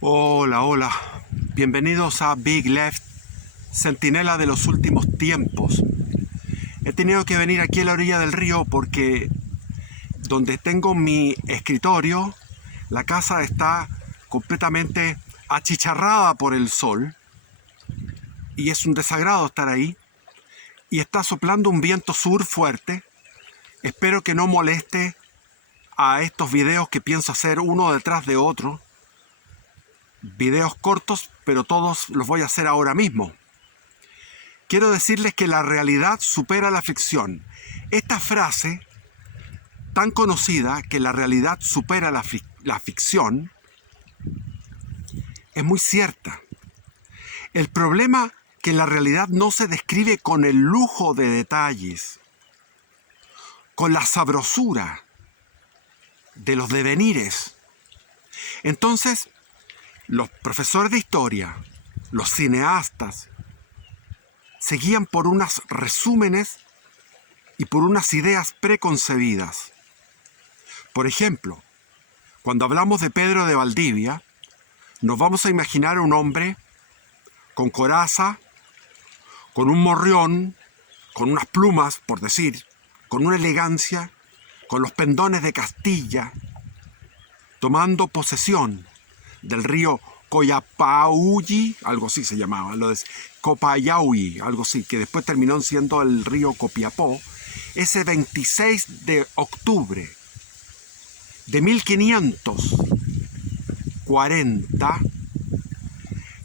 Hola, hola. Bienvenidos a Big Left, centinela de los últimos tiempos. He tenido que venir aquí a la orilla del río porque donde tengo mi escritorio, la casa está completamente achicharrada por el sol y es un desagrado estar ahí. Y está soplando un viento sur fuerte. Espero que no moleste a estos videos que pienso hacer uno detrás de otro. Videos cortos, pero todos los voy a hacer ahora mismo. Quiero decirles que la realidad supera la ficción. Esta frase, tan conocida, que la realidad supera la ficción, es muy cierta. El problema es que la realidad no se describe con el lujo de detalles, con la sabrosura de los devenires. Entonces, los profesores de historia, los cineastas, se guían por unos resúmenes y por unas ideas preconcebidas. Por ejemplo, cuando hablamos de Pedro de Valdivia, nos vamos a imaginar a un hombre con coraza, con un morrión, con unas plumas, por decir, con una elegancia, con los pendones de Castilla, tomando posesión del río Coyapauyi, algo así se llamaba, lo de Copayauyi, algo así, que después terminó siendo el río Copiapó, ese 26 de octubre de 1540,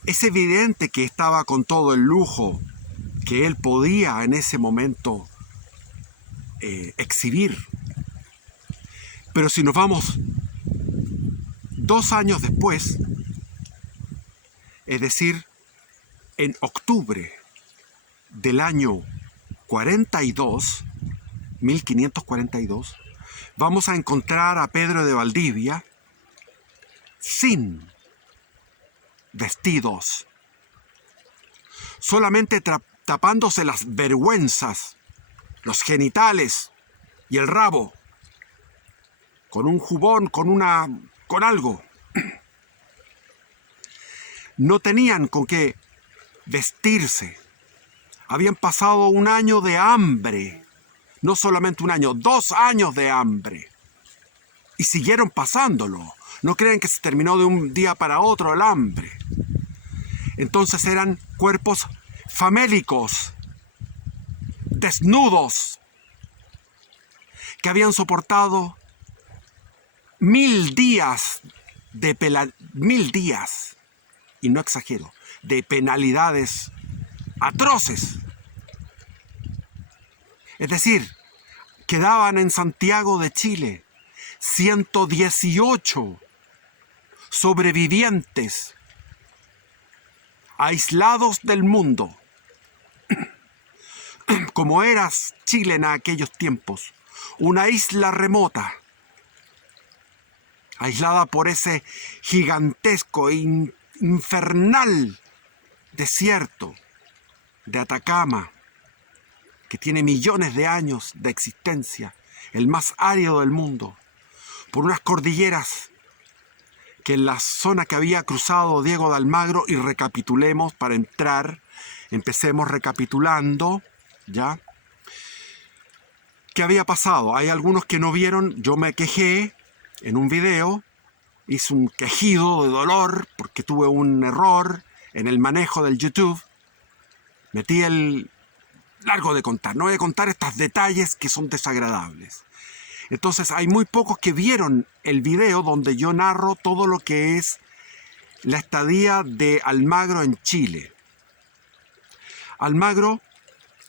es evidente que estaba con todo el lujo que él podía en ese momento exhibir. Pero si nos vamos 2 años después, es decir, en octubre del año 42, 1542, vamos a encontrar a Pedro de Valdivia sin vestidos, solamente tapándose las vergüenzas, los genitales y el rabo, con un jubón, con algo. No tenían con qué vestirse. Habían pasado un año de hambre, no solamente un año, 2 años de hambre. Y siguieron pasándolo. No creen que se terminó de un día para otro el hambre. Entonces eran cuerpos famélicos, desnudos, que habían soportado 1000 días de 1000 días, y no exagero, de penalidades atroces. Es decir, quedaban en Santiago de Chile 118 sobrevivientes aislados del mundo, como era Chile en aquellos tiempos, una isla remota, aislada por ese gigantesco e infernal desierto de Atacama, que tiene millones de años de existencia, el más árido del mundo, por unas cordilleras que en la zona que había cruzado Diego de Almagro, y recapitulemos para entrar, empecemos recapitulando, ¿ya? ¿Qué había pasado? Hay algunos que no vieron, yo me quejé en un video, hice un quejido de dolor porque tuve un error en el manejo del YouTube, metí el... Largo de contar, no voy a contar estos detalles que son desagradables. Entonces hay muy pocos que vieron el video donde yo narro todo lo que es la estadía de Almagro en Chile. Almagro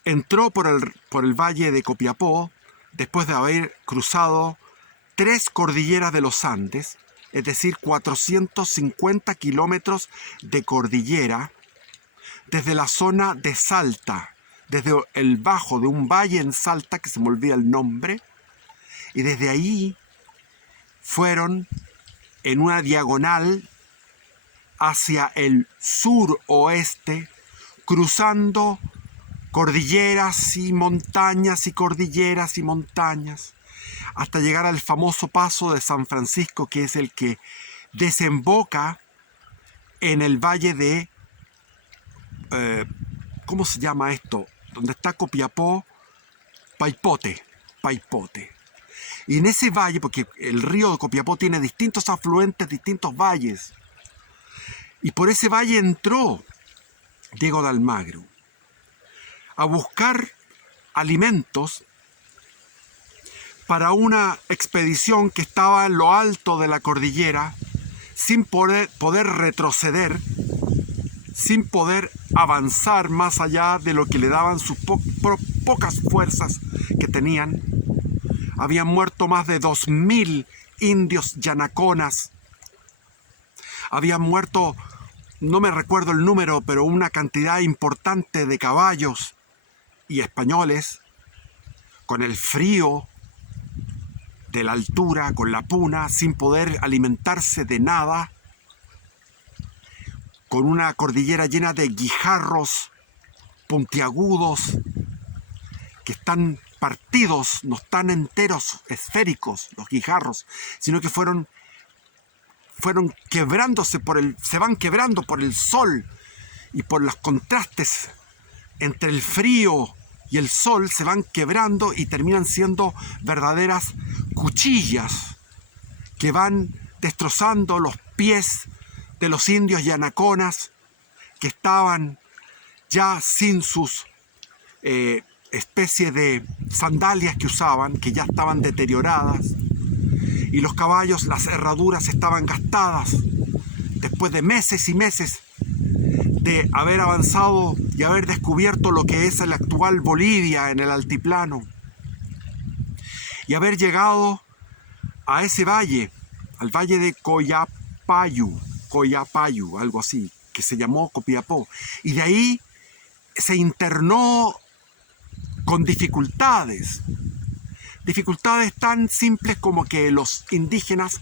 entró por el valle de Copiapó después de haber cruzado 3 cordilleras de los Andes, es decir, 450 kilómetros de cordillera, desde la zona de Salta, desde el bajo de un valle en Salta, que se me olvida el nombre, y desde ahí fueron en una diagonal hacia el suroeste, cruzando cordilleras y montañas y cordilleras y montañas, hasta llegar al famoso paso de San Francisco, que es el que desemboca en el valle de, ¿cómo se llama esto? Donde está Copiapó, Paipote. Y en ese valle, porque el río de Copiapó tiene distintos afluentes, distintos valles, y por ese valle entró Diego de Almagro a buscar alimentos para una expedición que estaba en lo alto de la cordillera, sin poder retroceder, sin poder avanzar más allá de lo que le daban sus pocas fuerzas que tenían. Habían muerto más de 2000 indios yanaconas. Habían muerto, no me recuerdo el número, pero una cantidad importante de caballos y españoles, con el frío de la altura, con la puna, sin poder alimentarse de nada, con una cordillera llena de guijarros puntiagudos que están partidos, no están enteros, esféricos los guijarros, sino que fueron quebrándose se van quebrando por el sol y por los contrastes entre el frío y el sol, se van quebrando y terminan siendo verdaderas cuchillas que van destrozando los pies de los indios yanaconas que estaban ya sin sus especie de sandalias que usaban, que ya estaban deterioradas, y los caballos, las herraduras estaban gastadas después de meses y meses de haber avanzado y haber descubierto lo que es el actual Bolivia en el altiplano, y haber llegado a ese valle, al valle de Coyapayu, algo así, que se llamó Copiapó, y de ahí se internó con dificultades tan simples como que los indígenas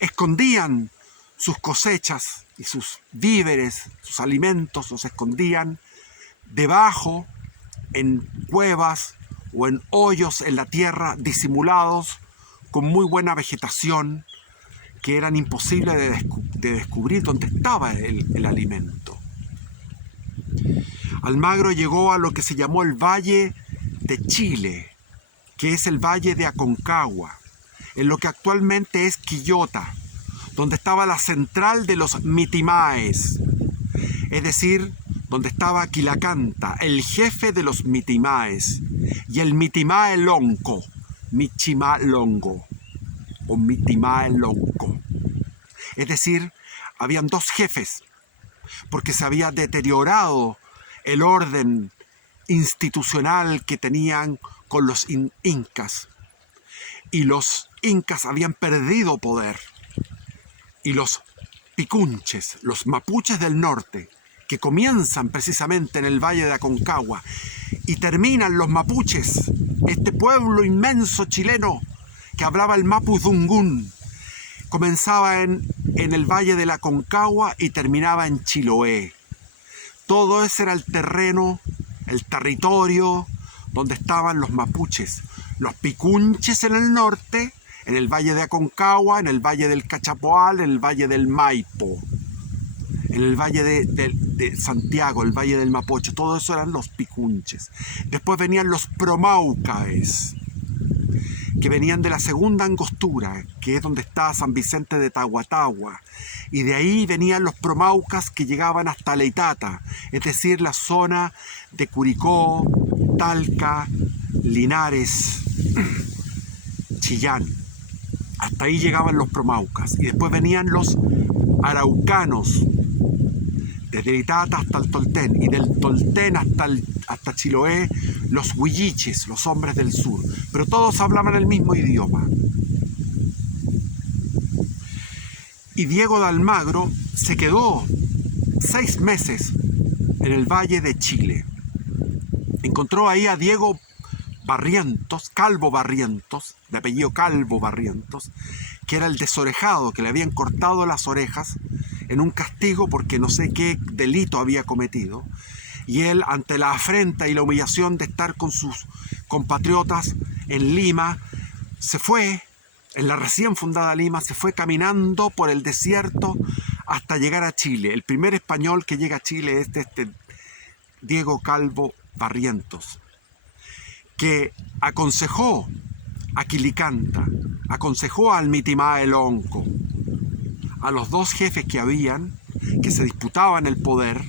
escondían sus cosechas y sus víveres, sus alimentos, los escondían debajo, en cuevas o en hoyos en la tierra, disimulados con muy buena vegetación, que eran imposibles de descubrir dónde estaba el alimento. Almagro llegó a lo que se llamó el Valle de Chile, que es el Valle de Aconcagua, en lo que actualmente es Quillota, donde estaba la central de los Mitimaes, es decir, donde estaba Quilacanta, el jefe de los Mitimaes, y el Mitimae Lonco, Michimalongo, o Mitimae Lonco. Es decir, habían dos jefes, porque se había deteriorado el orden institucional que tenían con los incas, y los incas habían perdido poder, y los picunches, los mapuches del norte, que comienzan precisamente en el Valle de Aconcagua y terminan los mapuches, este pueblo inmenso chileno que hablaba el mapudungún, comenzaba en el Valle de la Aconcagua y terminaba en Chiloé. Todo ese era el terreno, el territorio donde estaban los mapuches, los picunches en el norte, en el Valle de Aconcagua, en el Valle del Cachapoal, en el Valle del Maipo, en el Valle de Santiago, el Valle del Mapocho. Todo eso eran los picunches. Después venían los promaucaes, que venían de la segunda angostura, que es donde está San Vicente de Tahuatahua, y de ahí venían los promaucas que llegaban hasta Leitata, es decir, la zona de Curicó, Talca, Linares, Chillán. Hasta ahí llegaban los promaucas, y después venían los araucanos, desde Leitata hasta el Tolten, y del Tolten hasta Chiloé, los huilliches, los hombres del sur, pero todos hablaban el mismo idioma. Y Diego de Almagro se quedó 6 meses en el Valle de Chile. Encontró ahí a Diego Barrientos, Calvo Barrientos, de apellido Calvo Barrientos, que era el desorejado, que le habían cortado las orejas en un castigo porque no sé qué delito había cometido. Y él, ante la afrenta y la humillación de estar con sus compatriotas en Lima, se fue, en la recién fundada Lima, se fue caminando por el desierto hasta llegar a Chile. El primer español que llega a Chile es este Diego Calvo Barrientos, que aconsejó a Quilicanta, aconsejó al Mitimae Lonco, a los dos jefes que habían, que se disputaban el poder,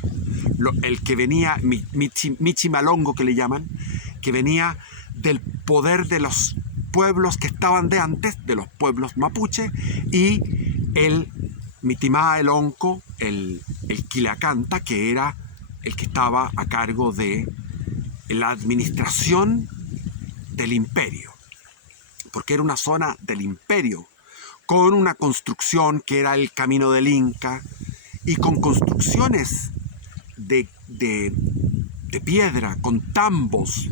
el que venía, Michimalongo que le llaman, que venía del poder de los pueblos que estaban de antes, de los pueblos mapuche, y el Mitimae Lonco, el Quilacanta, que era el que estaba a cargo de la administración del imperio, porque era una zona del imperio, con una construcción que era el camino del Inca, y con construcciones de piedra, con tambos.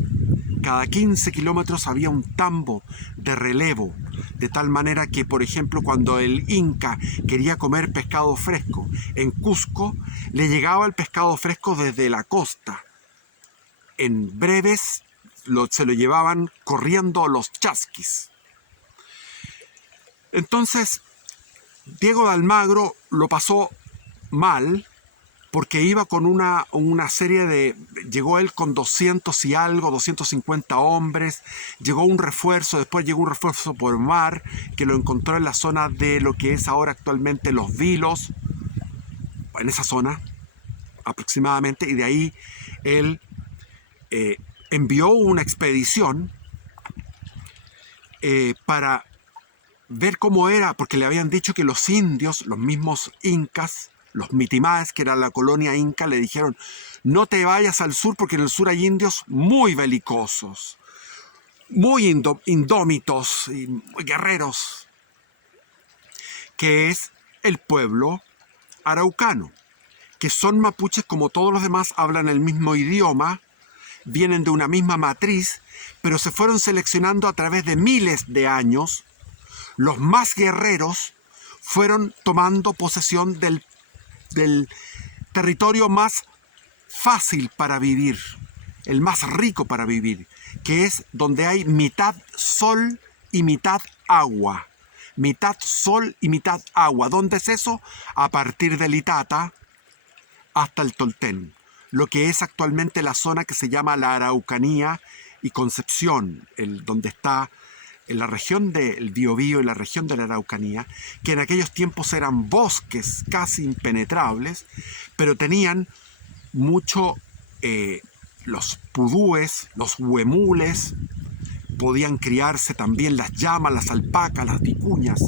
Cada 15 kilómetros había un tambo de relevo, de tal manera que, por ejemplo, cuando el Inca quería comer pescado fresco en Cusco, le llegaba el pescado fresco desde la costa. En breves se lo llevaban corriendo los chasquis. Entonces, Diego de Almagro lo pasó mal porque iba con una serie de... Llegó él con 200 y algo, 250 hombres, llegó un refuerzo, después llegó un refuerzo por mar, que lo encontró en la zona de lo que es ahora actualmente Los Vilos, en esa zona aproximadamente, y de ahí él envió una expedición para ver cómo era, porque le habían dicho que los indios, los mismos incas, los mitimaes, que era la colonia inca, le dijeron: no te vayas al sur porque en el sur hay indios muy belicosos, muy indómitos y guerreros, que es el pueblo araucano, que son mapuches como todos los demás, hablan el mismo idioma, vienen de una misma matriz, pero se fueron seleccionando a través de miles de años. Los más guerreros fueron tomando posesión del territorio más fácil para vivir, el más rico para vivir, que es donde hay mitad sol y mitad agua. Mitad sol y mitad agua. ¿Dónde es eso? A partir del Itata hasta el Tolten, lo que es actualmente la zona que se llama la Araucanía y Concepción, donde está en la región del Biobío y la región de la Araucanía, que en aquellos tiempos eran bosques casi impenetrables, pero tenían mucho los pudúes, los huemules, podían criarse también las llamas, las alpacas, las vicuñas.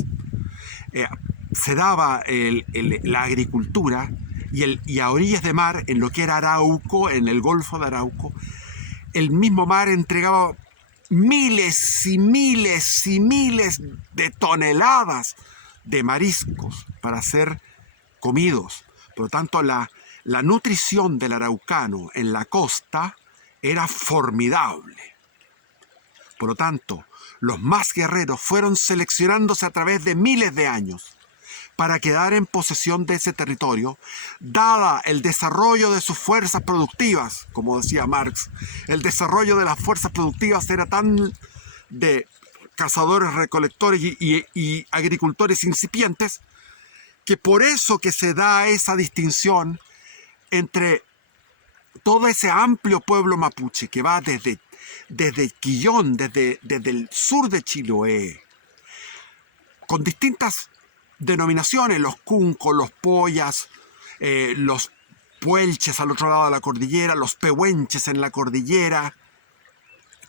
Se daba la agricultura y a orillas de mar, en lo que era Arauco, en el Golfo de Arauco, el mismo mar entregaba miles y miles y miles de toneladas de mariscos para ser comidos. Por lo tanto, la nutrición del araucano en la costa era formidable. Por lo tanto, los más guerreros fueron seleccionándose a través de miles de años para quedar en posesión de ese territorio, dada el desarrollo de sus fuerzas productivas. Como decía Marx, el desarrollo de las fuerzas productivas era tan de cazadores, recolectores y agricultores incipientes, que por eso que se da esa distinción entre todo ese amplio pueblo mapuche que va desde Quillón, desde el sur de Chiloé, con distintas denominaciones, los cuncos, los poyas, los puelches al otro lado de la cordillera, los pehuenches en la cordillera,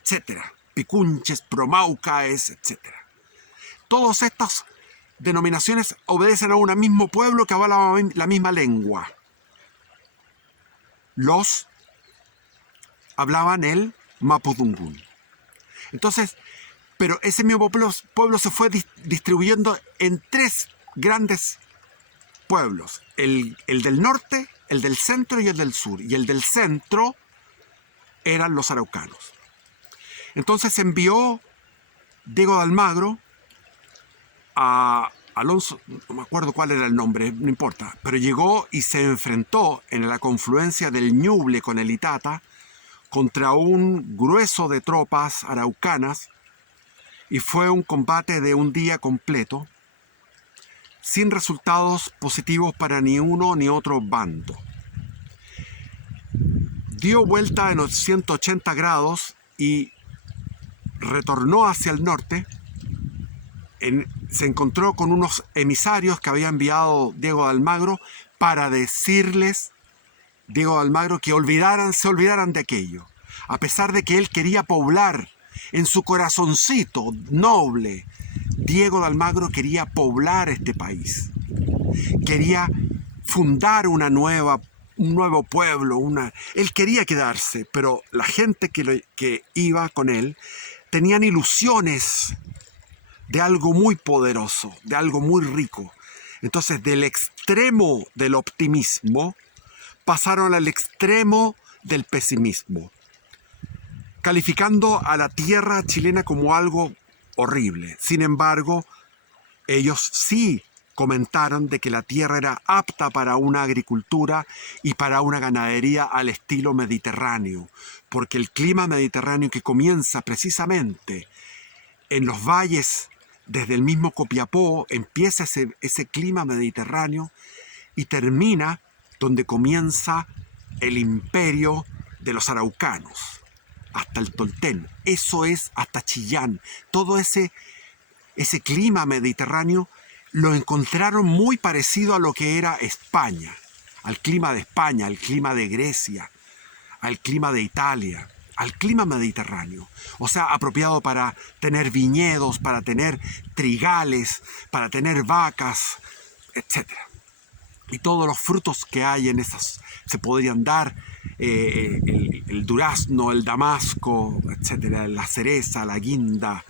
etcétera, picunches, promaucaes, etcétera. Todas estas denominaciones obedecen a un mismo pueblo que habla la misma lengua. Los hablaban el mapudungún. Entonces, pero ese mismo pueblo se fue distribuyendo en tres grandes pueblos: el del norte, el del centro y el del sur. Y el del centro eran los araucanos. Entonces envió Diego de Almagro a Alonso, no me acuerdo cuál era el nombre, no importa, pero llegó y se enfrentó en la confluencia del Ñuble con el Itata contra un grueso de tropas araucanas, y fue un combate de un día completo. sin resultados positivos para ni uno ni otro bando. Dio vuelta en 180 grados y retornó hacia el norte. Se encontró con unos emisarios que había enviado Diego de Almagro para decirles, Diego de Almagro, que se olvidaran de aquello. A pesar de que él quería poblar en su corazoncito noble, Diego de Almagro quería poblar este país. Quería fundar un nuevo pueblo. Él quería quedarse, pero la gente que iba con él tenían ilusiones de algo muy poderoso, de algo muy rico. Entonces, del extremo del optimismo, pasaron al extremo del pesimismo, calificando a la tierra chilena como algo horrible. Sin embargo, ellos sí comentaron de que la tierra era apta para una agricultura y para una ganadería al estilo mediterráneo, porque el clima mediterráneo que comienza precisamente en los valles, desde el mismo Copiapó, empieza ese clima mediterráneo y termina donde comienza el imperio de los araucanos, hasta el Tolten. Eso es hasta Chillán. Todo ese clima mediterráneo lo encontraron muy parecido a lo que era España, al clima de España, al clima de Grecia, al clima de Italia, al clima mediterráneo. O sea, apropiado para tener viñedos, para tener trigales, para tener vacas, etc. Y todos los frutos que hay en esas se podrían dar, el durazno, el damasco, etc., la cereza, la guinda,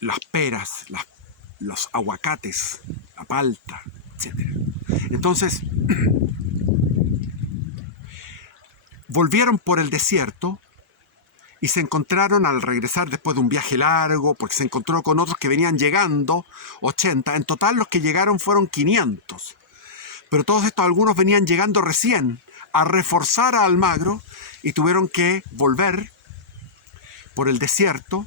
las peras, los aguacates, la palta, etc. Entonces, volvieron por el desierto y se encontraron al regresar después de un viaje largo, porque se encontró con otros que venían llegando, 80. En total los que llegaron fueron 500. Pero todos estos, algunos venían llegando recién a reforzar a Almagro y tuvieron que volver por el desierto.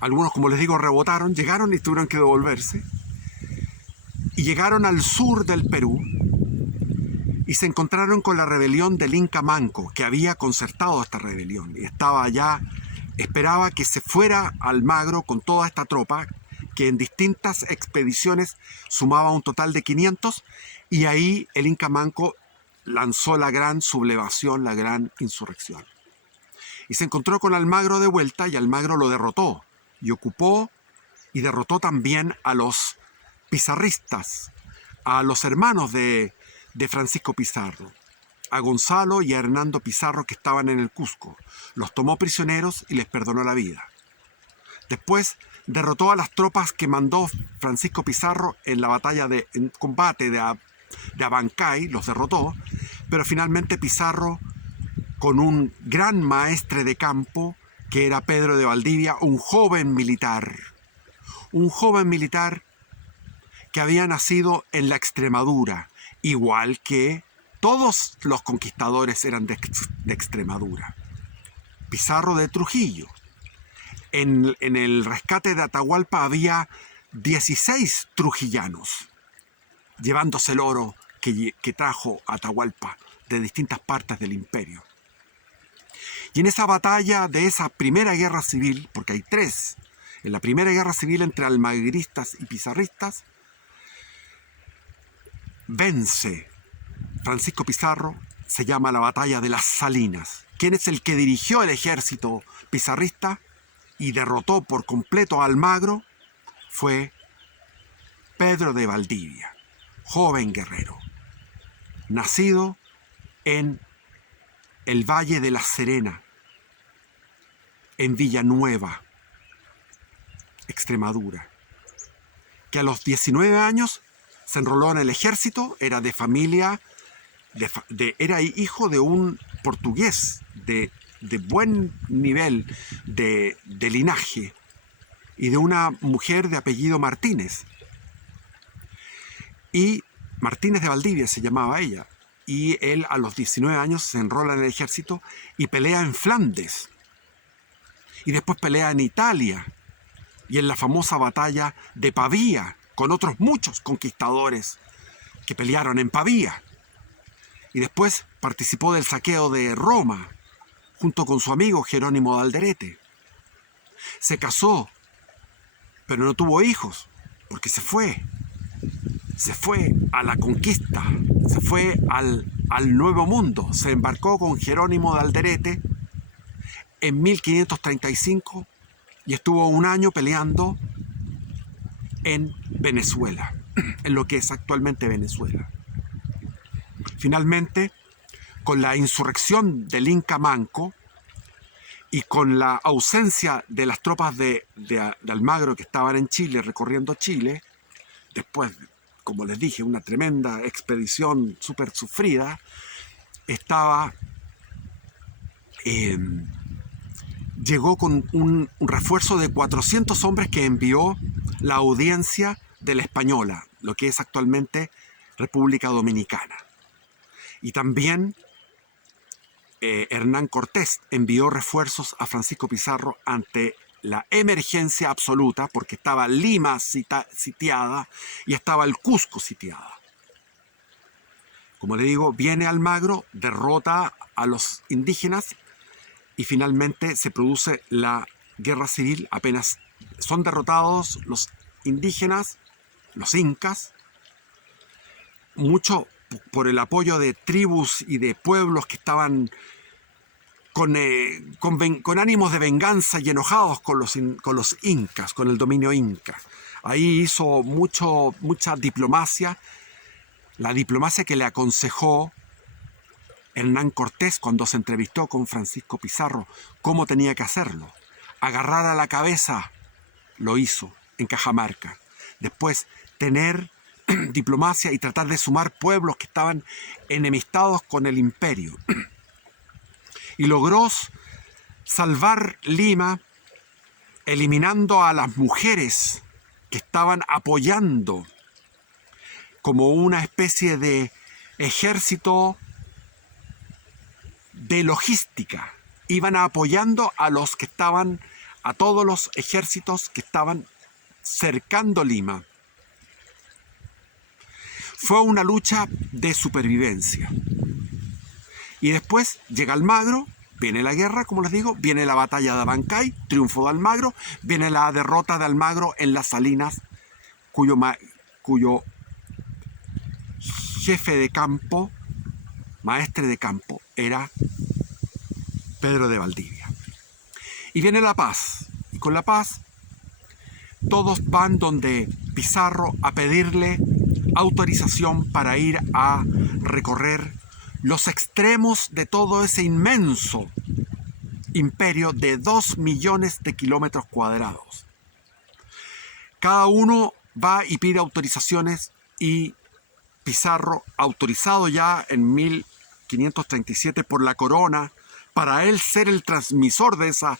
Algunos, como les digo, rebotaron, llegaron y tuvieron que devolverse. Y llegaron al sur del Perú y se encontraron con la rebelión del Inca Manco, que había concertado esta rebelión. Y estaba allá, esperaba que se fuera Almagro con toda esta tropa, que en distintas expediciones sumaba un total de 500, y ahí el Inca Manco lanzó la gran sublevación, la gran insurrección. Y se encontró con Almagro de vuelta, y Almagro lo derrotó, y ocupó y derrotó también a los pizarristas, a los hermanos de Francisco Pizarro, a Gonzalo y a Hernando Pizarro, que estaban en el Cusco. Los tomó prisioneros y les perdonó la vida. Después derrotó a las tropas que mandó Francisco Pizarro en la batalla en combate de Abancay, los derrotó, pero finalmente Pizarro, con un gran maestre de campo, que era Pedro de Valdivia, un joven militar que había nacido en la Extremadura, igual que todos los conquistadores eran de Extremadura. Pizarro de Trujillo. En el rescate de Atahualpa había 16 trujillanos, llevándose el oro que trajo Atahualpa de distintas partes del imperio. Y en esa batalla de esa primera guerra civil, porque hay tres, en la primera guerra civil entre almagristas y pizarristas, vence Francisco Pizarro, se llama la batalla de las Salinas. ¿Quién es el que dirigió el ejército pizarrista y derrotó por completo a Almagro? Fue Pedro de Valdivia, joven guerrero, nacido en el Valle de la Serena, en Villanueva, Extremadura, que a los 19 años se enroló en el ejército, era de familia, era hijo de un portugués de buen nivel de linaje y de una mujer de apellido Martínez. Y Martínez de Valdivia se llamaba ella. Y él a los 19 años se enrola en el ejército y pelea en Flandes. Y después pelea en Italia. y en la famosa batalla de Pavía, con otros muchos conquistadores que pelearon en Pavía. Y después participó del saqueo de Roma, junto con su amigo Jerónimo de Alderete. Se casó, pero no tuvo hijos, porque se fue a la conquista, se fue al Nuevo Mundo, se embarcó con Jerónimo de Alderete en 1535 y estuvo un año peleando en Venezuela, en lo que es actualmente Venezuela. Finalmente, con la insurrección del Inca Manco y con la ausencia de las tropas de Almagro que estaban en Chile, recorriendo Chile, después, como les dije, una tremenda expedición súper sufrida, llegó con un refuerzo de 400 hombres que envió la Audiencia de la Española, lo que es actualmente República Dominicana. Y también Hernán Cortés envió refuerzos a Francisco Pizarro ante la emergencia absoluta, porque estaba Lima sitiada y estaba el Cusco sitiada. Como le digo, viene Almagro, derrota a los indígenas y finalmente se produce la guerra civil. Apenas son derrotados los indígenas, los incas, mucho por el apoyo de tribus y de pueblos que estaban con ánimos de venganza y enojados con los incas, con el dominio inca. Ahí hizo mucha diplomacia, la diplomacia que le aconsejó Hernán Cortés cuando se entrevistó con Francisco Pizarro, cómo tenía que hacerlo. Agarrar a la cabeza, lo hizo en Cajamarca. Después, tener diplomacia y tratar de sumar pueblos que estaban enemistados con el imperio. Y logró salvar Lima, eliminando a las mujeres que estaban apoyando como una especie de ejército de logística. Iban apoyando a todos los ejércitos que estaban cercando Lima. Fue una lucha de supervivencia. Y después llega Almagro, viene la guerra, como les digo, viene la batalla de Abancay, triunfo de Almagro, viene la derrota de Almagro en las Salinas, cuyo jefe de campo, maestre de campo, era Pedro de Valdivia. Y viene la paz, y con la paz todos van donde Pizarro a pedirle autorización para ir a recorrer los extremos de todo ese inmenso imperio de 2 millones de kilómetros cuadrados. Cada uno va y pide autorizaciones y Pizarro, autorizado ya en 1537 por la corona, para él ser el transmisor de esa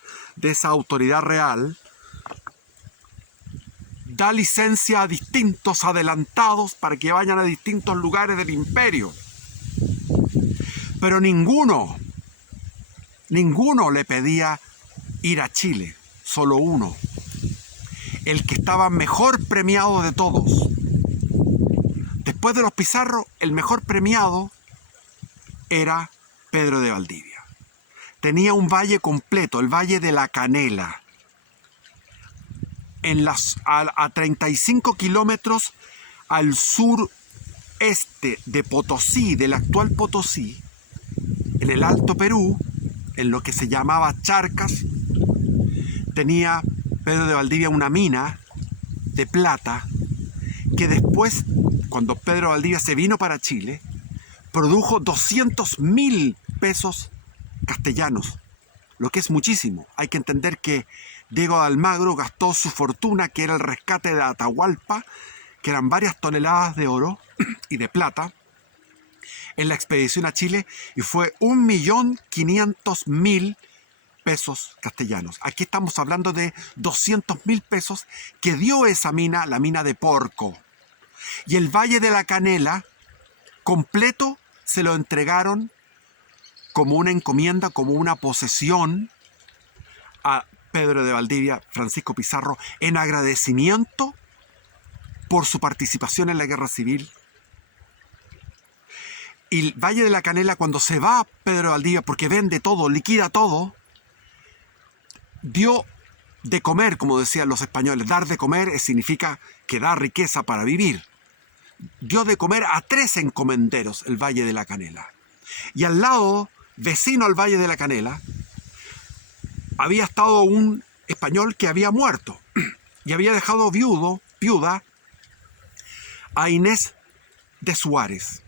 autoridad real, da licencia a distintos adelantados para que vayan a distintos lugares del imperio. Pero ninguno le pedía ir a Chile, solo uno, el que estaba mejor premiado de todos. Después de los Pizarro, el mejor premiado era Pedro de Valdivia. Tenía un valle completo, el Valle de la Canela, a 35 kilómetros al sureste de Potosí, del actual Potosí, en el Alto Perú, en lo que se llamaba Charcas. Tenía Pedro de Valdivia una mina de plata que después, cuando Pedro de Valdivia se vino para Chile, produjo 200.000 pesos castellanos, lo que es muchísimo. Hay que entender que Diego de Almagro gastó su fortuna, que era el rescate de Atahualpa, que eran varias toneladas de oro y de plata, en la expedición a Chile, y fue 1.500.000 pesos castellanos. Aquí estamos hablando de 200.000 pesos que dio esa mina, la mina de Porco. Y el Valle de la Canela, completo, se lo entregaron como una encomienda, como una posesión a Pedro de Valdivia, Francisco Pizarro, en agradecimiento por su participación en la guerra civil. Y el Valle de la Canela, cuando se va Pedro de Valdivia, porque vende todo, liquida todo, dio de comer, como decían los españoles. Dar de comer significa que da riqueza para vivir. Dio de comer a 3 encomenderos el Valle de la Canela. Y al lado, vecino al Valle de la Canela, había estado un español que había muerto y había dejado viuda a Inés de Suárez,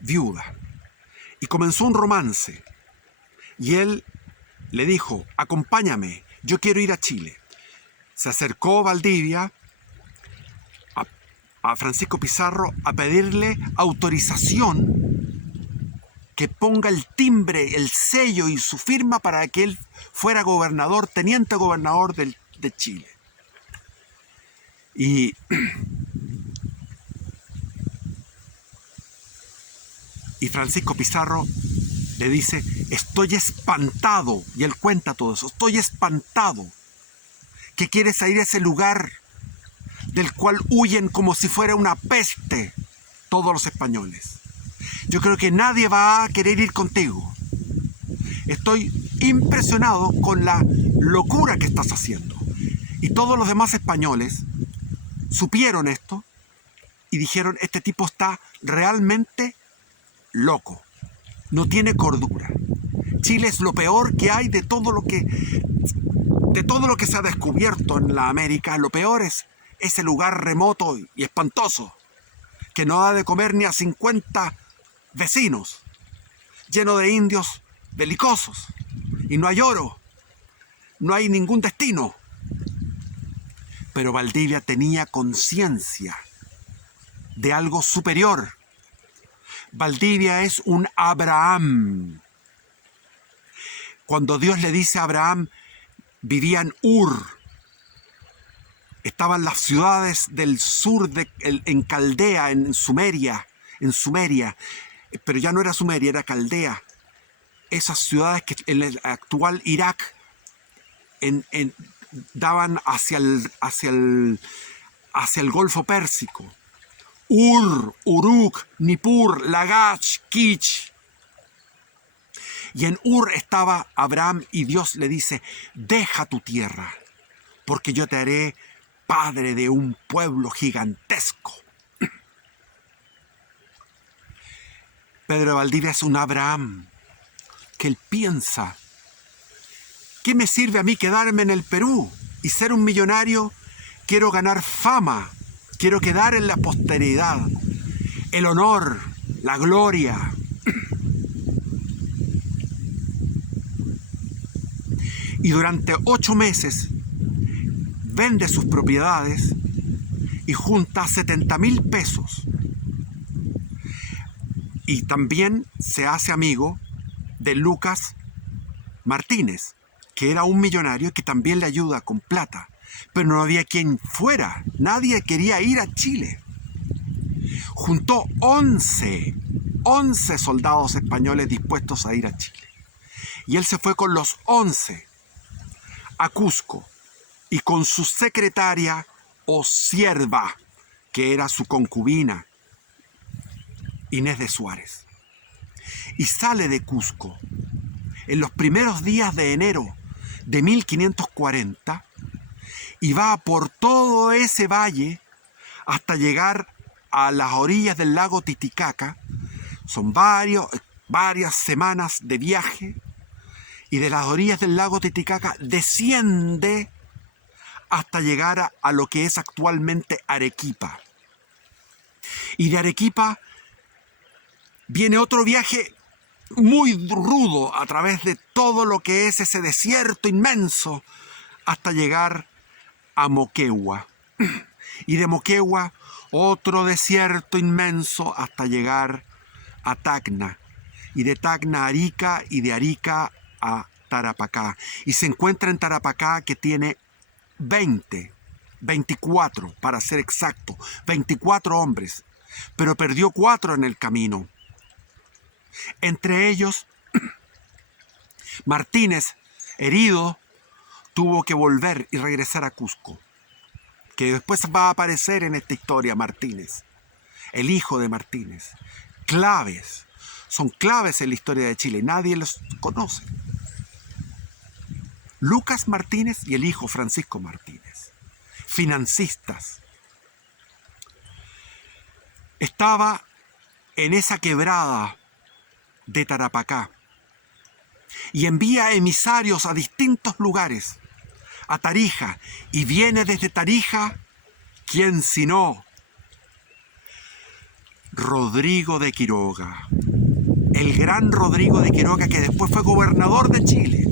viuda. Y comenzó un romance. Y él le dijo: acompáñame, yo quiero ir a Chile. Se acercó Valdivia a Francisco Pizarro a pedirle autorización, que ponga el timbre, el sello y su firma para que él fuera gobernador, teniente gobernador de Chile. Y Francisco Pizarro le dice: estoy espantado, y él cuenta todo eso, estoy espantado que quieres ir a ese lugar del cual huyen como si fuera una peste todos los españoles. Yo creo que nadie va a querer ir contigo. Estoy impresionado con la locura que estás haciendo. Y todos los demás españoles supieron esto y dijeron: este tipo está realmente loco, no tiene cordura. Chile es lo peor que hay de todo lo que se ha descubierto en la América. Lo peor es ese lugar remoto y espantoso que no da de comer ni a 50 vecinos, lleno de indios belicosos, y no hay oro, no hay ningún destino. Pero Valdivia tenía conciencia de algo superior. Valdivia es un Abraham. Cuando Dios le dice a Abraham, vivía en Ur. Estaban las ciudades del sur en Caldea, en Sumeria, pero ya no era Sumeria, era Caldea. Esas ciudades que en el actual Irak daban hacia el Golfo Pérsico. Ur, Uruk, Nippur, Lagash, Kich. Y en Ur estaba Abraham y Dios le dice: deja tu tierra, porque yo te haré padre de un pueblo gigantesco. Pedro de Valdivia es un Abraham, que él piensa: ¿qué me sirve a mí quedarme en el Perú y ser un millonario? Quiero ganar fama, quiero quedar en la posteridad, el honor, la gloria. Y durante 8 meses vende sus propiedades y junta 70,000 pesos. Y también se hace amigo de Lucas Martínez, que era un millonario que también le ayuda con plata. Pero no había quien fuera, nadie quería ir a Chile. Juntó 11 soldados españoles dispuestos a ir a Chile. Y él se fue con los 11 a Cusco, y con su secretaria o sierva, que era su concubina, Inés de Suárez. Y sale de Cusco en los primeros días de enero de 1540 y va por todo ese valle hasta llegar a las orillas del lago Titicaca. Son varias semanas de viaje, y de las orillas del lago Titicaca desciende hasta llegar a lo que es actualmente Arequipa. Y de Arequipa viene otro viaje muy rudo a través de todo lo que es ese desierto inmenso hasta llegar a Moquegua. Y de Moquegua otro desierto inmenso hasta llegar a Tacna. Y de Tacna a Arica, y de Arica a Tarapacá. Y se encuentra en Tarapacá, que tiene 24 para ser exacto, 24 hombres, pero perdió 4 en el camino. Entre ellos, Martínez, herido, tuvo que volver y regresar a Cusco, que después va a aparecer en esta historia Martínez, el hijo de Martínez. Claves, son claves en la historia de Chile, nadie los conoce. Lucas Martínez y el hijo Francisco Martínez, financistas. Estaba en esa quebrada de Tarapacá y envía emisarios a distintos lugares, a Tarija, y viene desde Tarija, ¿quién sino? Rodrigo de Quiroga, el gran Rodrigo de Quiroga, que después fue gobernador de Chile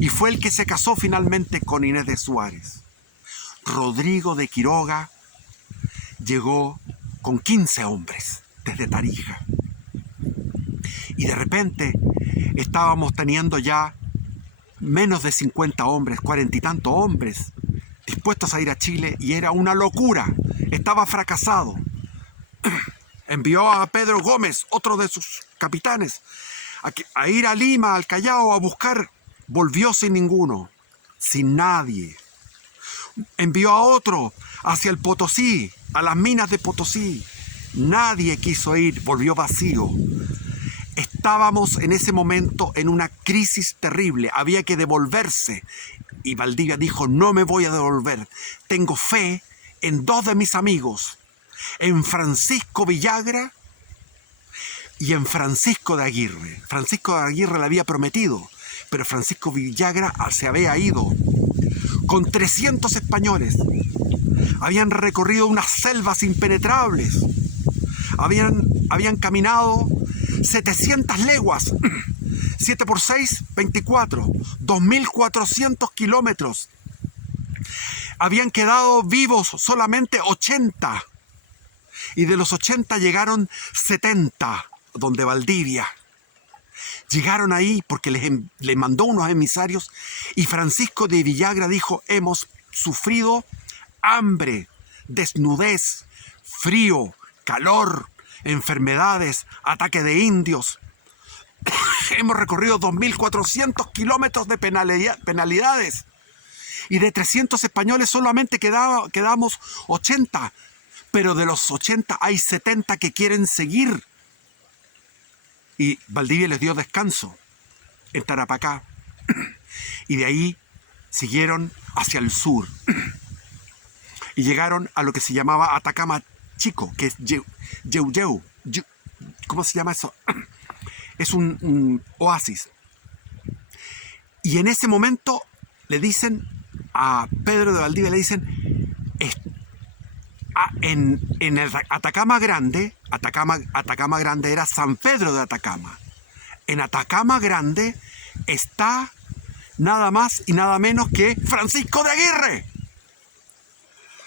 y fue el que se casó finalmente con Inés de Suárez. Rodrigo de Quiroga llegó con 15 hombres desde Tarija. Y de repente estábamos teniendo ya menos de 50 hombres, 40 y tantos hombres, dispuestos a ir a Chile, y era una locura. Estaba fracasado. Envió a Pedro Gómez, otro de sus capitanes, a ir a Lima, al Callao, a buscar. Volvió sin ninguno, sin nadie. Envió a otro hacia el Potosí, a las minas de Potosí. Nadie quiso ir, volvió vacío. Estábamos en ese momento en una crisis terrible, había que devolverse. Y Valdivia dijo, no me voy a devolver. Tengo fe en dos de mis amigos, en Francisco Villagra y en Francisco de Aguirre. Francisco de Aguirre le había prometido, pero Francisco Villagra se había ido con 300 españoles. Habían recorrido unas selvas impenetrables. Habían caminado 700 leguas. 7 por 6, 24. 2.400 kilómetros. Habían quedado vivos solamente 80. Y de los 80 llegaron 70, donde Valdivia. Llegaron ahí porque les mandó unos emisarios, y Francisco de Villagra dijo, hemos sufrido hambre, desnudez, frío, calor, enfermedades, ataque de indios. Hemos recorrido 2.400 kilómetros de penalidades, y de 300 españoles solamente quedamos 80, pero de los 80 hay 70 que quieren seguir. Y Valdivia les dio descanso en Tarapacá. Y de ahí siguieron hacia el sur. Y llegaron a lo que se llamaba Atacama Chico, que es Yeuyeu. ¿Cómo se llama eso? Es un oasis. Y en ese momento le dicen a Pedro de Valdivia, le dicen, en el Atacama Grande, Atacama Grande era San Pedro de Atacama. En Atacama Grande está nada más y nada menos que Francisco de Aguirre.